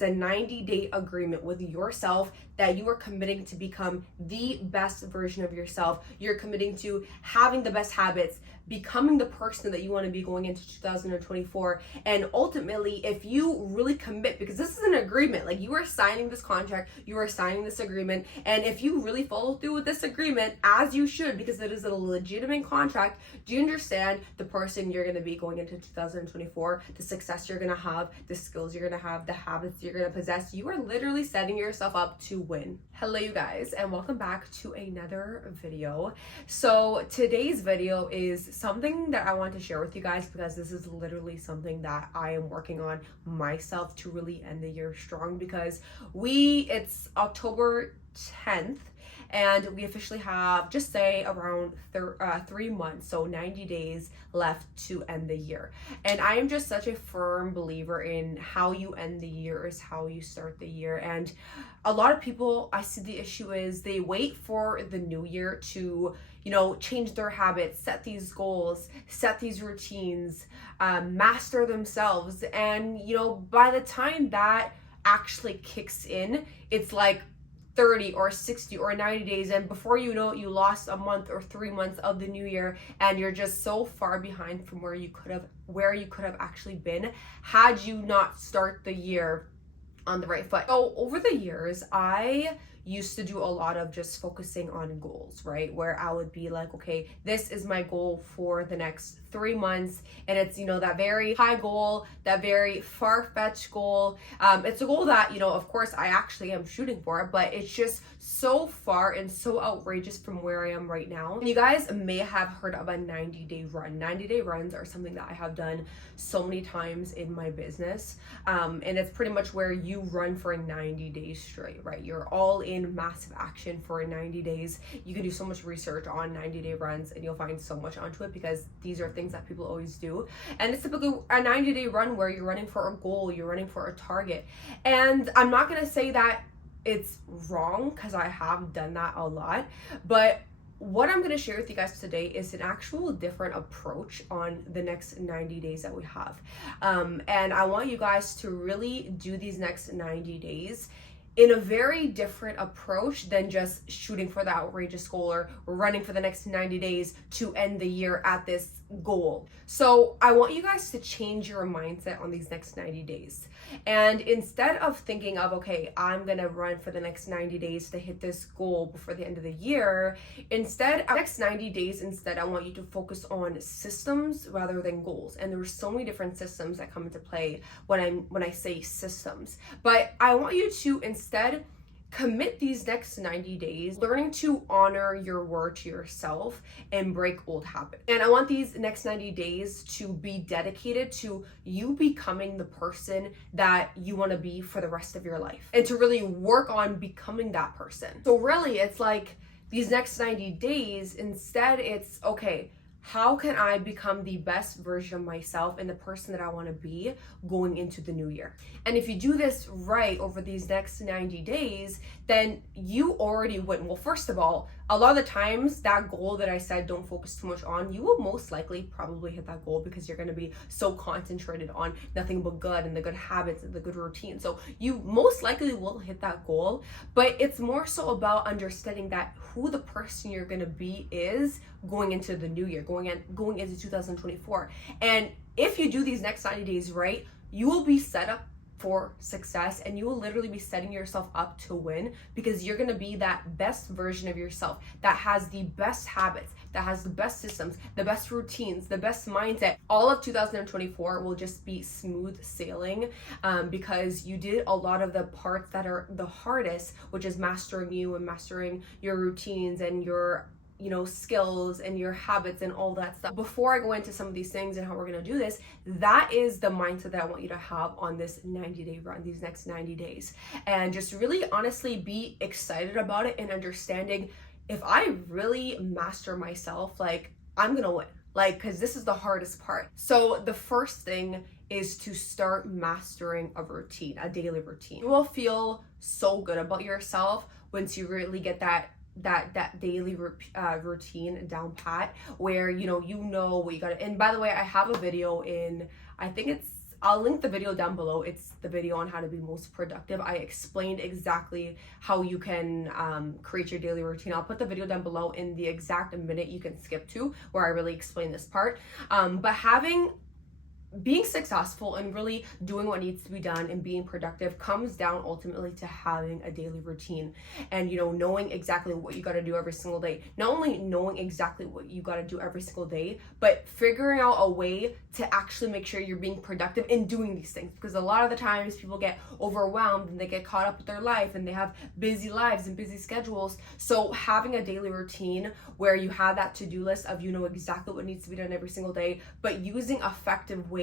It's a 90-day agreement with yourself that you are committing to become the best version of yourself. You're committing to having the best habits, becoming the person that you want to be going into 2024. And ultimately, if you really commit, because this is an agreement, like you are signing this contract, you are signing this agreement, and if you really follow through with this agreement, as you should, because it is a legitimate contract, do you understand the person you're going to be going into 2024, the success you're going to have, the skills you're going to have, the habits you're going to possess? You are literally setting yourself up to win. Hello, you guys, and welcome back to another video. So today's video is something that I want to share with you guys because this is literally something that I am working on myself to really end the year strong, because it's October 10th and we officially have, just say, around 3 months, so 90 days left to end the year. And I am just such a firm believer in how you end the year is how you start the year. And a lot of people, I see the issue is they wait for the new year to, change their habits, set these goals, set these routines, master themselves. And, by the time that actually kicks in, it's like 30 or 60 or 90 days, and before you know it, you lost a month or 3 months of the new year, and you're just so far behind from where you could have actually been had you not start the year on the right foot. So over the years, I used to do a lot of just focusing on goals, right? Where I would be like, okay, this is my goal for the next 3 months. And it's, that very high goal, that very far-fetched goal. It's a goal that, of course I actually am shooting for, but it's just so far and so outrageous from where I am right now. And you guys may have heard of a 90-day run. 90-day runs are something that I have done so many times in my business. And it's pretty much where you run for 90 days straight, right? You're all in massive action for 90 days. You can do so much research on 90-day runs and you'll find so much onto it, because these are things that people always do. And it's typically a 90-day run where you're running for a goal, you're running for a target. And I'm not going to say that it's wrong, because I have done that a lot, but what I'm going to share with you guys today is an actual different approach on the next 90 days that we have. And I want you guys to really do these next 90 days in a very different approach than just shooting for the outrageous goal or running for the next 90 days to end the year at this goal. So I want you guys to change your mindset on these next 90 days. And instead of thinking of, okay, I'm gonna run for the next 90 days to hit this goal before the end of the year, next 90 days, I want you to focus on systems rather than goals. And there are so many different systems that come into play when I say systems. But I want you to instead commit these next 90 days learning to honor your word to yourself and break old habits. And I want these next 90 days to be dedicated to you becoming the person that you want to be for the rest of your life, and to really work on becoming that person. So really, it's like these next 90 days, instead it's, okay, how can I become the best version of myself and the person that I want to be going into the new year? And if you do this right over these next 90 days, then you already win. Well, first of all, a lot of the times that goal that I said don't focus too much on, you will most likely probably hit that goal, because you're going to be so concentrated on nothing but good and the good habits and the good routine. So you most likely will hit that goal, but it's more so about understanding that who the person you're going to be is going into the new year, going into 2024. And if you do these next 90 days right, you will be set up for success, and you will literally be setting yourself up to win, because you're going to be that best version of yourself that has the best habits, that has the best systems, the best routines, the best mindset. All of 2024 will just be smooth sailing, because you did a lot of the parts that are the hardest, which is mastering you and mastering your routines and your skills and your habits and all that stuff. Before I go into some of these things and how we're going to do this, that is the mindset that I want you to have on this 90-day run, these next 90 days. And just really honestly be excited about it, and understanding, if I really master myself, like, I'm going to win. Because this is the hardest part. So the first thing is to start mastering a routine, a daily routine. You will feel so good about yourself once you really get that daily routine down pat, where you know what you gotta. And by the way, I have a video in, I think it's I'll link the video down below. It's the video on how to be most productive. I explained exactly how you can create your daily routine. I'll put the video down below in the exact minute you can skip to where I really explain this part. But being successful and really doing what needs to be done and being productive comes down ultimately to having a daily routine and, knowing exactly what you got to do every single day. Not only knowing exactly what you got to do every single day, but figuring out a way to actually make sure you're being productive in doing these things, because a lot of the times people get overwhelmed and they get caught up with their life and they have busy lives and busy schedules. So having a daily routine where you have that to-do list of exactly what needs to be done every single day, but using effective ways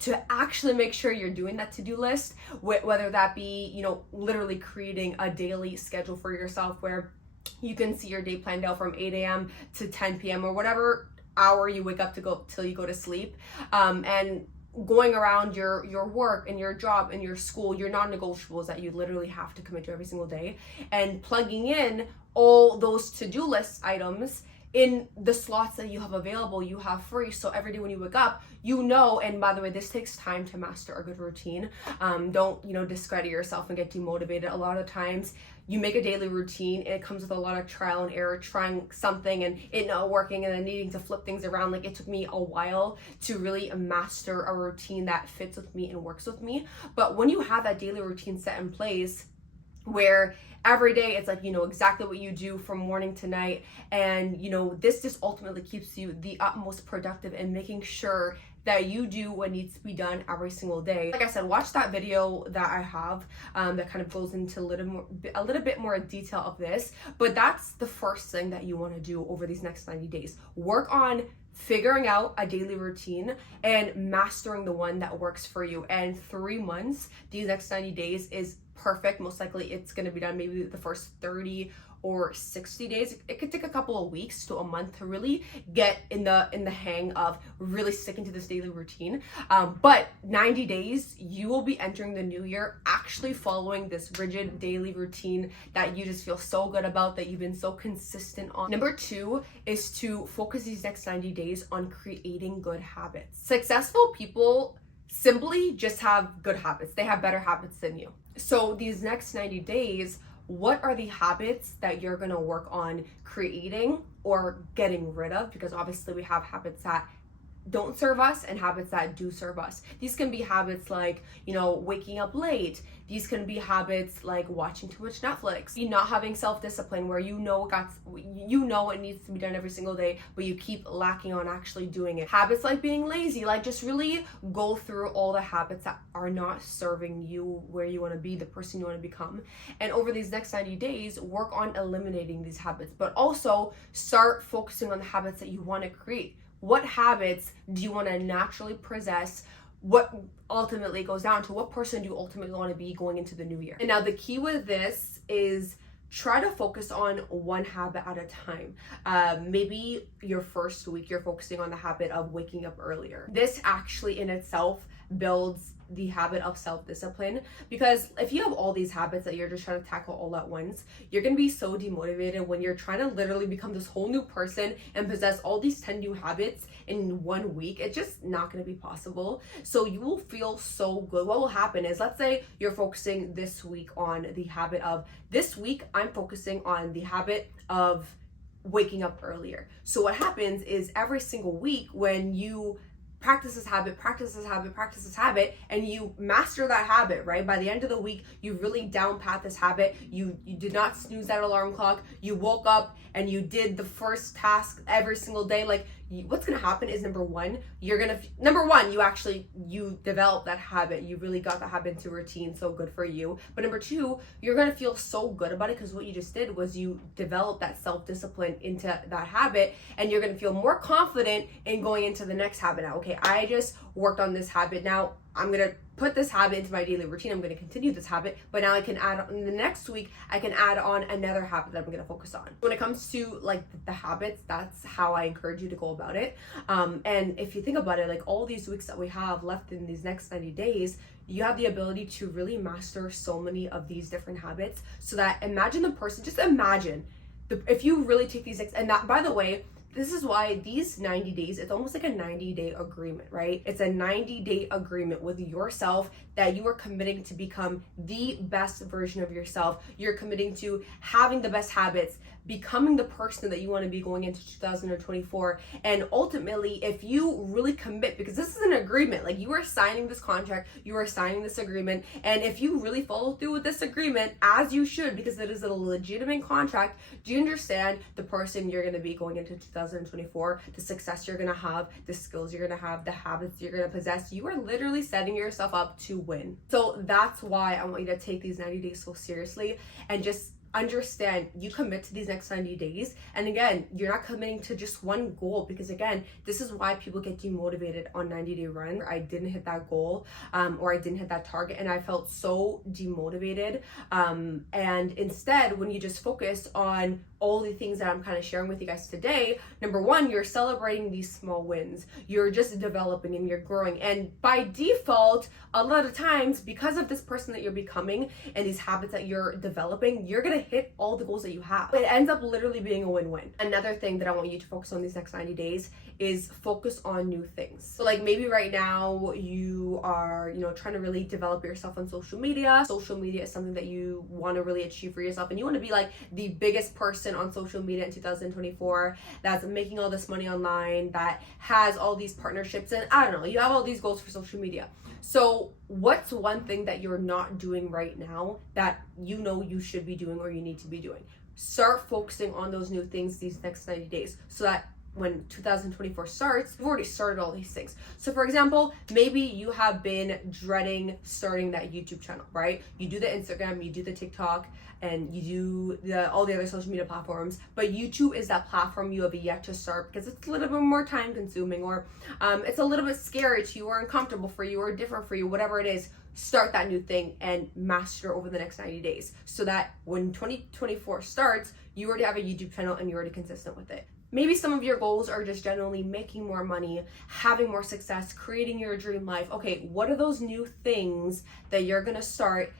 to actually make sure you're doing that to-do list, whether that be literally creating a daily schedule for yourself where you can see your day planned out from 8 a.m. to 10 p.m. or whatever hour you wake up to go till you go to sleep, and going around your work and your job and your school, your non-negotiables that you literally have to commit to every single day, and plugging in all those to-do list items in the slots that you have available, you have free. So every day when you wake up, and by the way, this takes time to master a good routine. Don't, discredit yourself and get demotivated. A lot of times you make a daily routine and it comes with a lot of trial and error, trying something and it not working and then needing to flip things around. Like, it took me a while to really master a routine that fits with me and works with me. But when you have that daily routine set in place, where every day it's like exactly what you do from morning to night, and this just ultimately keeps you the utmost productive and making sure that you do what needs to be done every single day. Like I said, watch that video that I have that kind of goes into a little bit more detail of this, but that's the first thing that you want to do over these next 90 days. Work on figuring out a daily routine and mastering the one that works for you. And 3 months, these next 90 days is perfect. Most likely it's going to be done maybe the first 30 or 60 days. It could take a couple of weeks to a month to really get in the hang of really sticking to this daily routine. But 90 days, you will be entering the new year actually following this rigid daily routine that you just feel so good about, that you've been so consistent on. Number 2 is to focus these next 90 days on creating good habits. Successful people simply just have good habits. They have better habits than you. So these next 90 days, what are the habits that you're going to work on creating or getting rid of? Because obviously we have habits that don't serve us and habits that do serve us. These can be habits like, waking up late. These can be habits like watching too much Netflix. Not having self-discipline where you know it needs to be done every single day, but you keep lacking on actually doing it. Habits like being lazy, like just really go through all the habits that are not serving you where you want to be, the person you want to become. And over these next 90 days, work on eliminating these habits, but also start focusing on the habits that you want to create. What habits do you want to naturally possess? What ultimately goes down to what person do you ultimately want to be going into the new year? And now the key with this is try to focus on one habit at a time. Maybe your first week, you're focusing on the habit of waking up earlier. This actually in itself builds the habit of self-discipline, because if you have all these habits that you're just trying to tackle all at once, you're going to be so demotivated when you're trying to literally become this whole new person and possess all these 10 new habits in 1 week. It's just not going to be possible. So you will feel so good. What will happen is, let's say you're focusing this week on the habit of, this week I'm focusing on the habit of waking up earlier. So what happens is every single week when you practice this habit, and you master that habit, right? By the end of the week, you really down pat this habit. You did not snooze that alarm clock. You woke up and you did the first task every single day. What's gonna happen is number one, you develop that habit. You really got that habit into routine, so good for you. But number two, you're gonna feel so good about it because what you just did was you developed that self-discipline into that habit, and you're gonna feel more confident in going into the next habit. Now, okay, I just worked on this habit. Now I'm gonna put this habit into my daily routine. I'm going to continue this habit, but now I can add on, in the next week, I can add on another habit that I'm going to focus on. When it comes to the habits, that's how I encourage you to go about it. And if you think about it, all these weeks that we have left in these next 90 days, you have the ability to really master so many of these different habits, so that just imagine if you really take these, and that, by the way, This is why these 90 days, it's almost like a 90-day agreement, right? It's a 90-day agreement with yourself that you are committing to become the best version of yourself. You're committing to having the best habits, becoming the person that you want to be going into 2024. And ultimately, if you really commit, because this is an agreement, like you are signing this contract, you are signing this agreement, and if you really follow through with this agreement, as you should, because it is a legitimate contract, do you understand the person you're going to be going into 2024, the success you're going to have, the skills you're going to have, the habits you're going to possess? You are literally setting yourself up to win. So that's why I want you to take these 90 days so seriously and just understand you commit to these next 90 days. And again, you're not committing to just one goal, because again, this is why people get demotivated on 90-day run. I didn't hit that goal or I didn't hit that target and I felt so demotivated. And instead, when you just focus on all the things that I'm kind of sharing with you guys today, number one, you're celebrating these small wins. You're just developing and you're growing. And by default, a lot of times, because of this person that you're becoming and these habits that you're developing, you're going to hit all the goals that you have. It ends up literally being a win-win. Another thing that I want you to focus on these next 90 days is focus on new things. So like maybe right now you are, trying to really develop yourself on social media. Social media is something that you want to really achieve for yourself, and you want to be like the biggest person on social media in 2024 that's making all this money online, that has all these partnerships, and I don't know, you have all these goals for social media. So what's one thing that you're not doing right now that you should be doing or you need to be doing? Start focusing on those new things these next 90 days so that when 2024 starts, you've already started all these things. So for example, maybe you have been dreading starting that YouTube channel, right? You do the Instagram, you do the TikTok, and you do all the other social media platforms, but YouTube is that platform you have yet to start because it's a little bit more time consuming, or it's a little bit scary to you, or uncomfortable for you, or different for you, whatever it is. Start that new thing and master over the next 90 days so that when 2024 starts, you already have a YouTube channel and you're already consistent with it. Maybe some of your goals are just generally making more money, having more success, creating your dream life. Okay, what are those new things that you're gonna start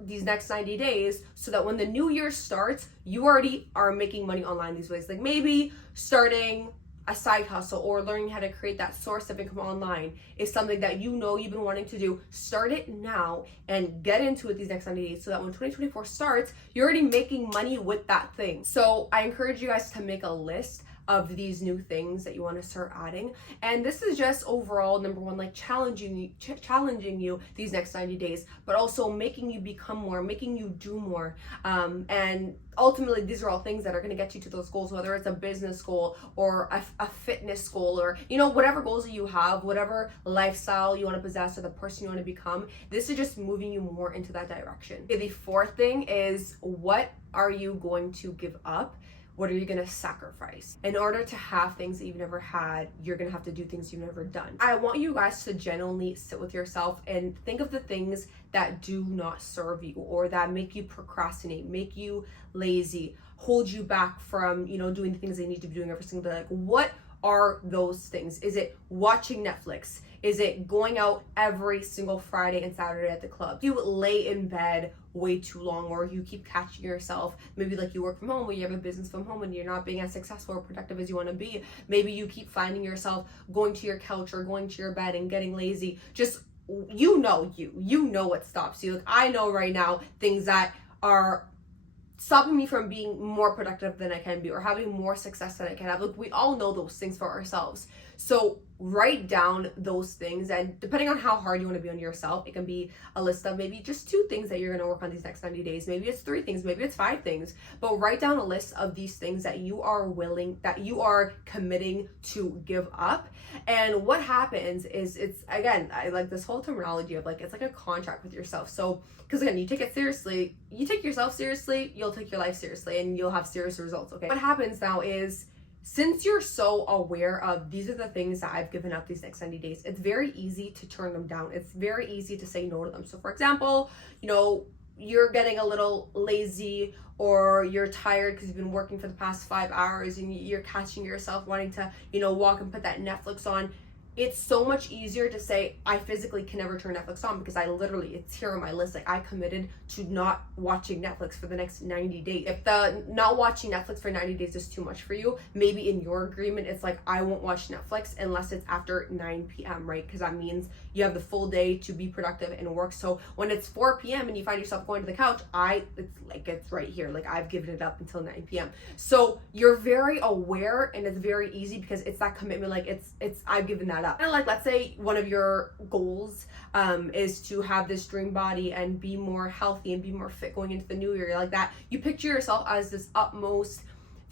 these next 90 days so that when the new year starts, you already are making money online these ways? Like maybe starting a side hustle or learning how to create that source of income online is something that you've been wanting to do. Start it now and get into it these next 90 days so that when 2024 starts, you're already making money with that thing. So I encourage you guys to make a list of these new things that you want to start adding. And this is just overall, number one, like challenging you these next 90 days, but also making you become more, making you do more. And ultimately, these are all things that are going to get you to those goals, whether it's a business goal or a fitness goal, or, whatever goals that you have, whatever lifestyle you want to possess or the person you want to become. This is just moving you more into that direction. Okay, the fourth thing is, what are you going to give up? What are you going to sacrifice? In order to have things that you've never had, you're going to have to do things you've never done. I want you guys to genuinely sit with yourself and think of the things that do not serve you, or that make you procrastinate, make you lazy, hold you back from, doing the things that you need to be doing every single day. Like, what are those things? Is it watching Netflix? Is it going out every single Friday and Saturday at the club? You lay in bed way too long, or you keep catching yourself, maybe like you work from home or you have a business from home and you're not being as successful or productive as you want to be. Maybe you keep finding yourself going to your couch or going to your bed and getting lazy. Just, you know what stops you. Like, I know right now things that are stopping me from being more productive than I can be, or having more success than I can have. Like, we all know those things for ourselves. So write down those things, and depending on how hard you want to be on yourself, it can be a list of maybe just 2 things that you're going to work on these next 90 days. Maybe it's 3 things, maybe it's 5 things, but write down a list of these things that you are committing to give up. And what happens is, it's, again, I like this whole terminology of like, it's like a contract with yourself. So, because again, you take it seriously, you take yourself seriously, you'll take your life seriously, and you'll have serious results. Okay, what happens now is, since you're so aware of these are the things that I've given up these next 90 days, it's very easy to turn them down. It's very easy to say no to them. So for example, you're getting a little lazy, or you're tired because you've been working for the past 5 hours and you're catching yourself wanting to, walk and put that Netflix on. it's so much easier to say I physically can never turn Netflix on because I literally, it's here on my list. Like I committed to not watching Netflix for the next 90 days. If the not watching Netflix for 90 days is too much for you, maybe in your agreement it's like I won't watch Netflix unless it's after 9 p.m. right? Because that means you have the full day to be productive and work. So when it's 4 p.m. and you find yourself going to the couch, it's right here. Like I've given it up until 9 p.m. So you're very aware, and it's very easy because it's that commitment. Like it's I've given that up. And like, let's say one of your goals is to have this dream body and be more healthy and be more fit going into the new year. Like that, you picture yourself as this utmost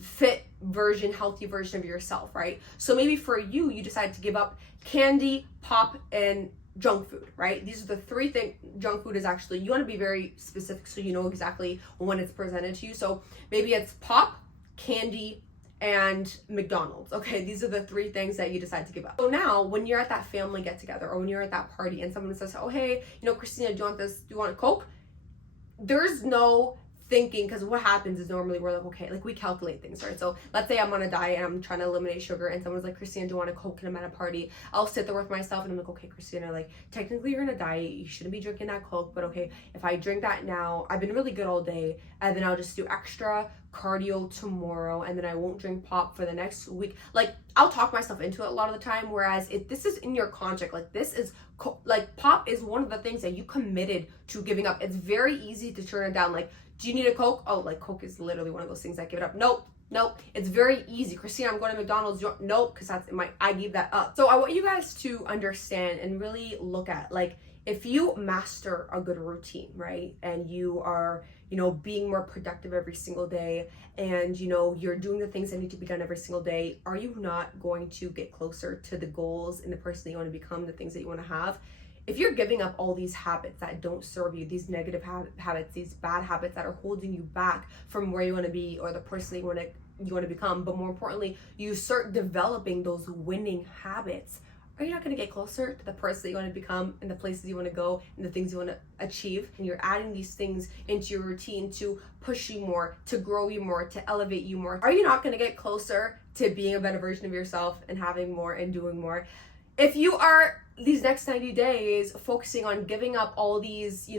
fit version, healthy version of yourself, right? So maybe for you, you decide to give up candy, pop, and junk food, right? These are the three things. Junk food is actually, you want to be very specific so you know exactly when it's presented to you. So maybe it's pop, candy, and McDonald's. Okay, these are the three things that you decide to give up. So now when you're at that family get together or when you're at that party and someone says, oh hey, Christina, do you want this? Do you want a Coke? There's no thinking, because what happens is normally we're like, okay, like we calculate things, right? So let's say I'm on a diet and I'm trying to eliminate sugar and someone's like, Christina, do you want a Coke? And I'm at a party. I'll sit there with myself and I'm like, okay, Christina, like technically you're on a diet, you shouldn't be drinking that Coke, but okay, if I drink that now, I've been really good all day, and then I'll just do extra cardio tomorrow, and then I won't drink pop for the next week. Like I'll talk myself into it a lot of the time, whereas if this is in your contract, like this is like pop is one of the things that you committed to giving up. It's very easy to turn it down. Like, do you need a Coke? Oh, like Coke is literally one of those things I give it up. Nope. It's very easy. Christina, I'm going to McDonald's. Nope, because I gave that up. So I want you guys to understand and really look at, like, if you master a good routine, right? And you are, being more productive every single day, and you're doing the things that need to be done every single day, are you not going to get closer to the goals and the person that you want to become, the things that you want to have? If you're giving up all these habits that don't serve you, these negative habits, these bad habits that are holding you back from where you want to be or the person that you want to become, but more importantly, you start developing those winning habits, are you not going to get closer to the person that you want to become and the places you want to go and the things you want to achieve? And you're adding these things into your routine to push you more, to grow you more, to elevate you more. Are you not going to get closer to being a better version of yourself and having more and doing more? If you are these next 90 days focusing on giving up all these,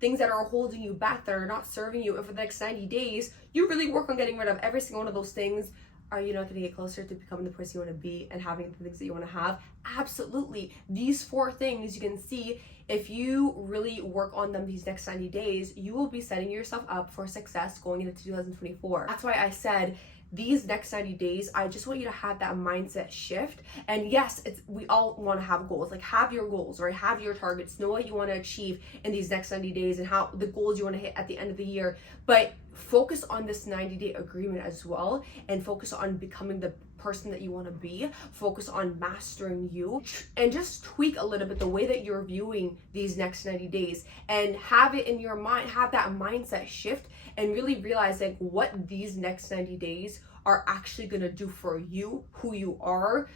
things that are holding you back, that are not serving you, and for the next 90 days, you really work on getting rid of every single one of those things, are you not going to get closer to becoming the person you want to be and having the things that you want to have? Absolutely. These 4 things you can see, if you really work on them these next 90 days, you will be setting yourself up for success going into 2024. That's why I said, these next 90 days, I just want you to have that mindset shift. And yes, we all want to have goals. Like, have your goals, right? Have your targets. Know what you want to achieve in these next 90 days and how the goals you want to hit at the end of the year. But focus on this 90-day agreement as well, and focus on becoming the person that you want to be. Focus on mastering you, and just tweak a little bit the way that you're viewing these next 90 days, and have it in your mind, have that mindset shift, and really realize like what these next 90 days are actually going to do for you, who you are,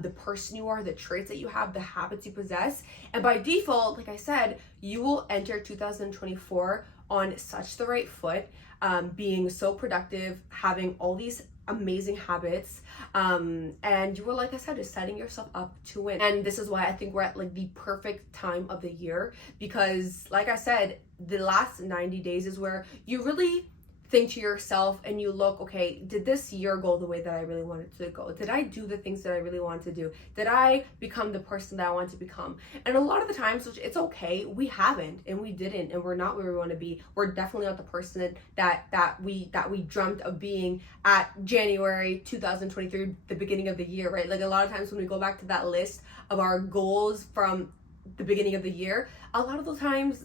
the person you are, the traits that you have, the habits you possess. And by default, like I said, you will enter 2024 on such the right foot, being so productive, having all these amazing habits, and you were, like I said, just setting yourself up to win. And this is why I think we're at like the perfect time of the year, because like I said, the last 90 days is where you really think to yourself and you look, okay, did this year go the way that I really wanted to go? Did I do the things that I really wanted to do? Did I become the person that I want to become? And a lot of the times, which it's okay, we haven't and we didn't, and we're not where we want to be. We're definitely not the person that we dreamt of being at January 2023, the beginning of the year, right? Like a lot of times when we go back to that list of our goals from the beginning of the year, a lot of the times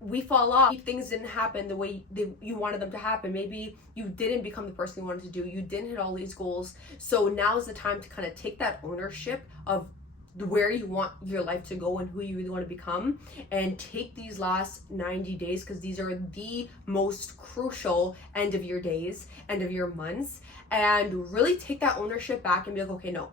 we fall off. Things didn't happen the way you wanted them to happen. Maybe you didn't become the person you wanted to do. You didn't hit all these goals. So now's the time to kind of take that ownership of where you want your life to go and who you really want to become, and take these last 90 days, because these are the most crucial end of your days, end of your months, and really take that ownership back and be like, okay, no,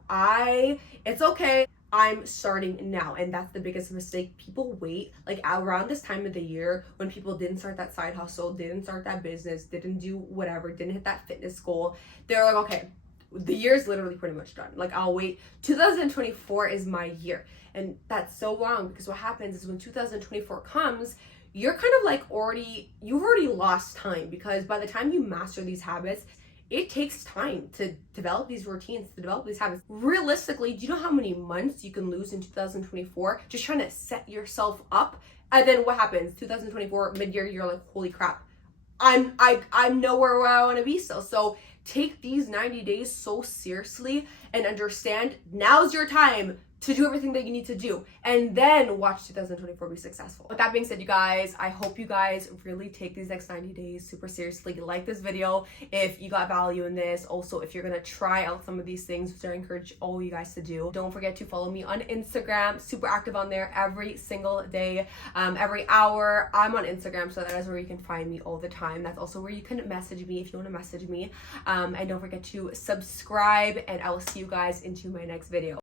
it's okay. I'm starting now. And that's the biggest mistake. People wait like around this time of the year when people didn't start that side hustle, didn't start that business, didn't do whatever, didn't hit that fitness goal. They're like, okay, the year's literally pretty much done. Like, I'll wait. 2024 is my year. And that's so wrong, because what happens is when 2024 comes, you're kind of like you've already lost time, because by the time you master these habits, it takes time to develop these routines, to develop these habits. Realistically, do you know how many months you can lose in 2024 just trying to set yourself up? And then what happens? 2024 mid-year, you're like, holy crap, I'm nowhere where I want to be still. So take these 90 days so seriously and understand now's your time to do everything that you need to do, and then watch 2024 be successful. With that being said, you guys, I hope you guys really take these next 90 days super seriously. Like this video if you got value in this. Also, if you're gonna try out some of these things, which I encourage all you guys to do, don't forget to follow me on Instagram. Super active on there every single day, every hour. I'm on Instagram, so that is where you can find me all the time. That's also where you can message me if you want to message me. And don't forget to subscribe, and I will see you guys into my next video.